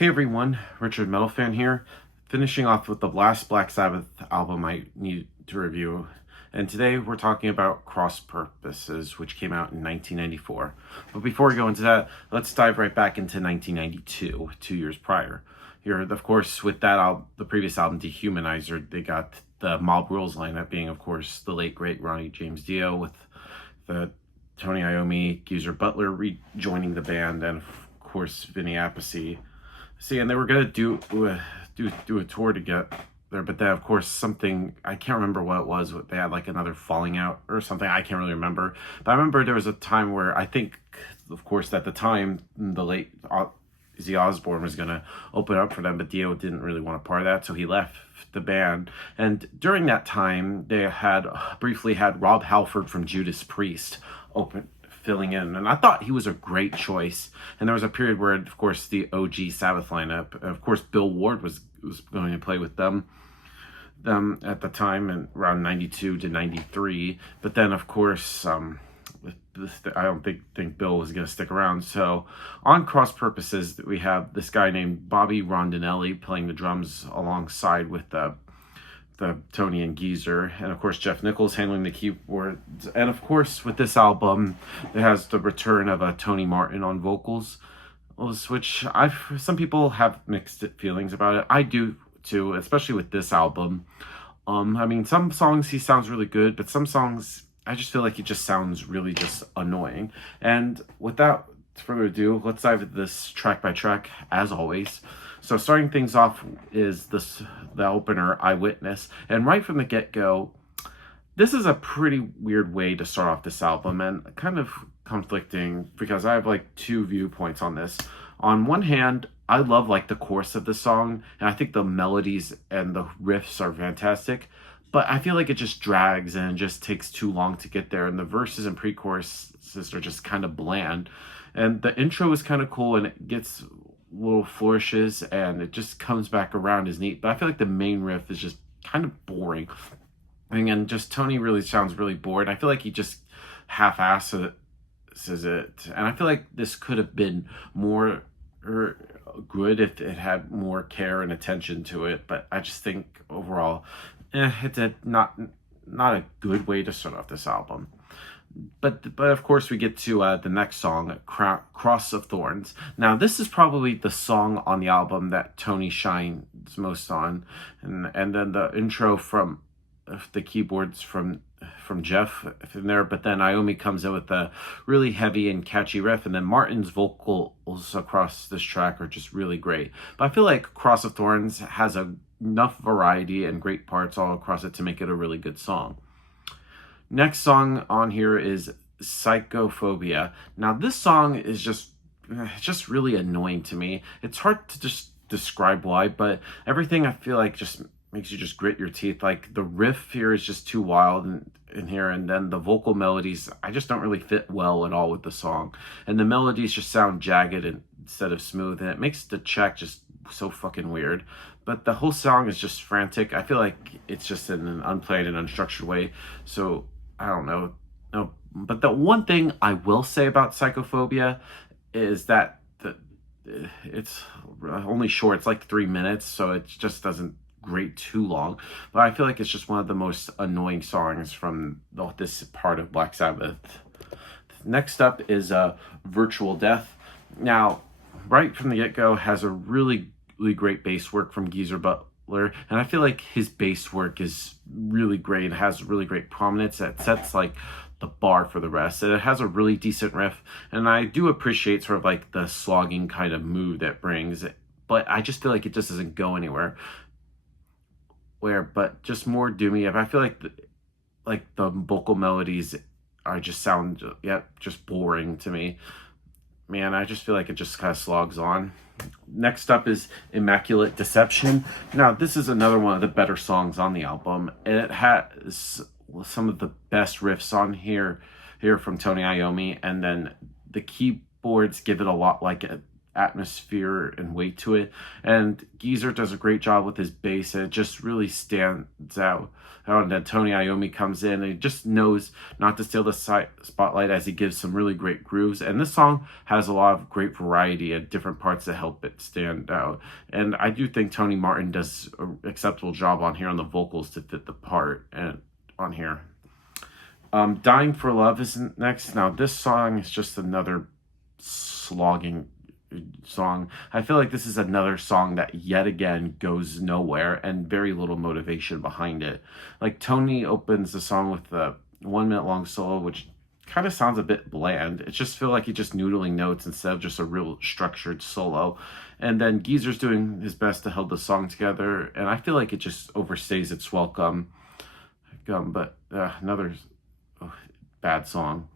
Hey everyone, Richard Metal Fan here, finishing off with the last Black Sabbath album I need to review. And today we're talking about Cross Purposes, which came out in 1994. But before we go into that, let's dive right back into 1992, 2 years prior. Here, of course, with that the previous album, Dehumanizer, they got the Mob Rules lineup being, of course, the late great Ronnie James Dio with the Tony Iommi, Geezer Butler rejoining the band, and of course Vinny Appice. And they were gonna do a tour to get there, but then of course something, I can't remember what it was. They had like another falling out or something. I can't really remember. But I remember there was a time where I think, of course, at the time the late Ozzy Osbourne was gonna open up for them, but Dio didn't really want a part of that, so he left the band. And during that time, they had briefly had Rob Halford from Judas Priest filling in, and I thought he was a great choice. And there was a period where, of course, the OG Sabbath lineup, of course, Bill Ward was going to play with them at the time, and around 92 to 93. But then, of course, I don't think Bill was going to stick around. So on Cross Purposes, we have this guy named Bobby Rondinelli playing the drums alongside with the Tony and Geezer, and of course Jeff Nichols handling the keyboards. And of course with this album, it has the return of Tony Martin on vocals, which some people have mixed feelings about it. I do too, especially with this album. I mean, some songs he sounds really good, but some songs I just feel like he just sounds really just annoying. And without further ado, let's dive into this track by track as always. So starting things off is the opener, Eyewitness. And right from the get-go, this is a pretty weird way to start off this album, and kind of conflicting because I have like two viewpoints on this. On one hand, I love like the chorus of the song, and I think the melodies and the riffs are fantastic, but I feel like it just drags and it just takes too long to get there, and the verses and pre-choruses are just kind of bland. And the intro is kind of cool, and it gets little flourishes and it just comes back around is neat, but I feel like the main riff is just kind of boring. And just Tony really sounds really bored. I feel like he just half-asses it, and I feel like this could have been more good if it had more care and attention to it. But I just think overall, it's not a good way to start off this album. But of course we get to the next song, Cross of Thorns. Now this is probably the song on the album that Tony shines most on, and then the intro from the keyboards from Jeff in there. But then Iommi comes in with a really heavy and catchy riff, and then Martin's vocals across this track are just really great. But I feel like Cross of Thorns has enough variety and great parts all across it to make it a really good song. Next song on here is Psychophobia. Now this song is just really annoying to me. It's hard to just describe why, but everything I feel like just makes you just grit your teeth. Like the riff here is just too wild in here, and then the vocal melodies I just don't really fit well at all with the song. And the melodies just sound jagged instead of smooth, and it makes the track just so fucking weird. But the whole song is just frantic. I feel like it's just in an unplanned and unstructured way. So I don't know. No, but the one thing I will say about Psychophobia is that it's only short. It's like 3 minutes, so it just doesn't grate too long. But I feel like it's just one of the most annoying songs from this part of Black Sabbath. Next up is Virtual Death. Now, right from the get-go, has a really great bass work from Geezer Butler. And I feel like his bass work is really great. It has really great prominence. It sets like the bar for the rest. And it has a really decent riff. And I do appreciate sort of like the slogging kind of mood that brings. But I just feel like it just doesn't go anywhere. But just more doomy. I feel like the vocal melodies are just just boring to me. Man, I just feel like it just kind of slogs on. Next up is Immaculate Deception. Now, this is another one of the better songs on the album. And it has some of the best riffs on here from Tony Iommi. And then the keyboards give it a lot like atmosphere and weight to it. And Geezer does a great job with his bass, and it just really stands out. And then Tony Iommi comes in and he just knows not to steal the spotlight as he gives some really great grooves. And this song has a lot of great variety and different parts that help it stand out. And I do think Tony Martin does an acceptable job on here on the vocals to fit the part and on here. Dying for Love is next. Now this song is just another slogging song. I feel like this is another song that yet again goes nowhere and very little motivation behind it. Like Tony opens the song with the 1 minute long solo, which kind of sounds a bit bland. It just feels like he's just noodling notes instead of just a real structured solo. And then Geezer's doing his best to hold the song together, and I feel like it just overstays its welcome. But another bad song.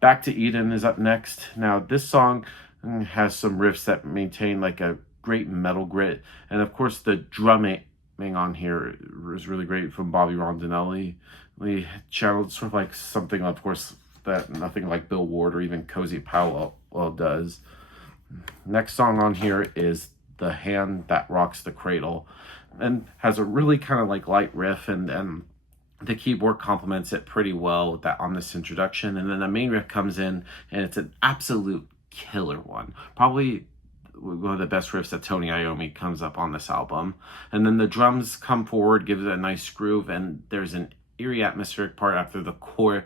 Back to Eden is up next. Now this song has some riffs that maintain like a great metal grit, and of course the drumming on here is really great from Bobby Rondinelli. We channeled sort of like something, of course, that nothing like Bill Ward or even Cozy Powell does. Next song on here is The Hand That Rocks the Cradle, and has a really kind of like light riff, and the keyboard complements it pretty well with that on this introduction. And then the main riff comes in and it's an absolute killer one. Probably one of the best riffs that Tony Iommi comes up on this album. And then the drums come forward, gives it a nice groove, and there's an eerie atmospheric part after the chorus.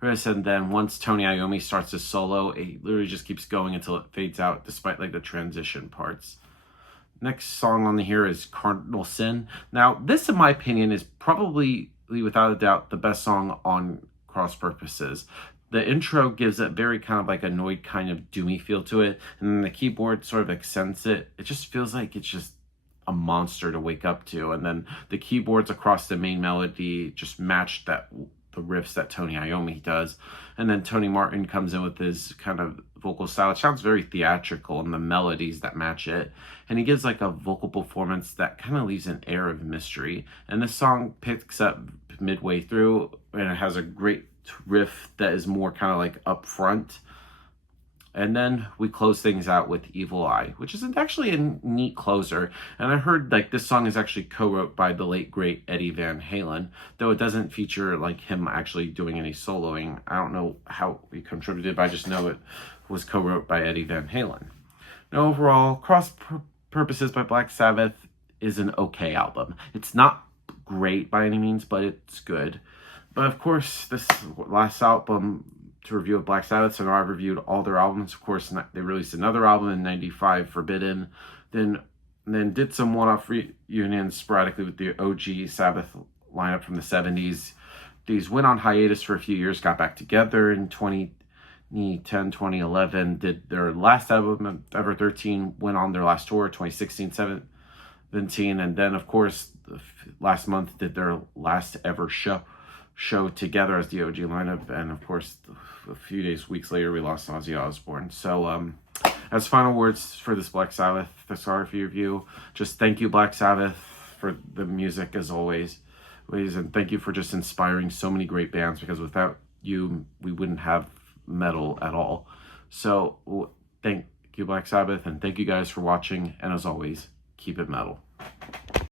And then once Tony Iommi starts his solo, it literally just keeps going until it fades out, despite like the transition parts. Next song on here is Cardinal Sin. Now this, in my opinion, is probably without a doubt the best song on Cross Purposes. The intro gives it very kind of like annoyed kind of doomy feel to it, and then the keyboard sort of accents it. It just feels like it's just a monster to wake up to, and then the keyboards across the main melody just match the riffs that Tony Iommi does. And then Tony Martin comes in with his kind of vocal style. It sounds very theatrical, and the melodies that match it, and he gives like a vocal performance that kind of leaves an air of mystery. And this song picks up midway through, and it has a great riff that is more kind of like up front. And then we close things out with Evil Eye, which is actually a neat closer. And I heard like this song is actually co-wrote by the late great Eddie Van Halen, though it doesn't feature like him actually doing any soloing. I don't know how he contributed, but I just know it was co-wrote by Eddie Van Halen. Now overall, Cross Purposes by Black Sabbath is an okay album. It's not great by any means, but it's good. But of course, this last album to review of Black Sabbath, so now I've reviewed all their albums. Of course, they released another album in '95, Forbidden, then did some one-off reunions sporadically with the OG Sabbath lineup from the 70s. These went on hiatus for a few years, got back together in 2010, 2011, did their last album ever, 13, went on their last tour, 2016, 17, and then of course last month did their last ever show together as the OG lineup. And of course a few weeks later we lost Ozzy Osbourne. So as final words for this Black Sabbath discography review, just thank you Black Sabbath for the music as always, and thank you for just inspiring so many great bands, because without you we wouldn't have metal at all. So thank you Black Sabbath, and thank you guys for watching, and as always, keep it metal.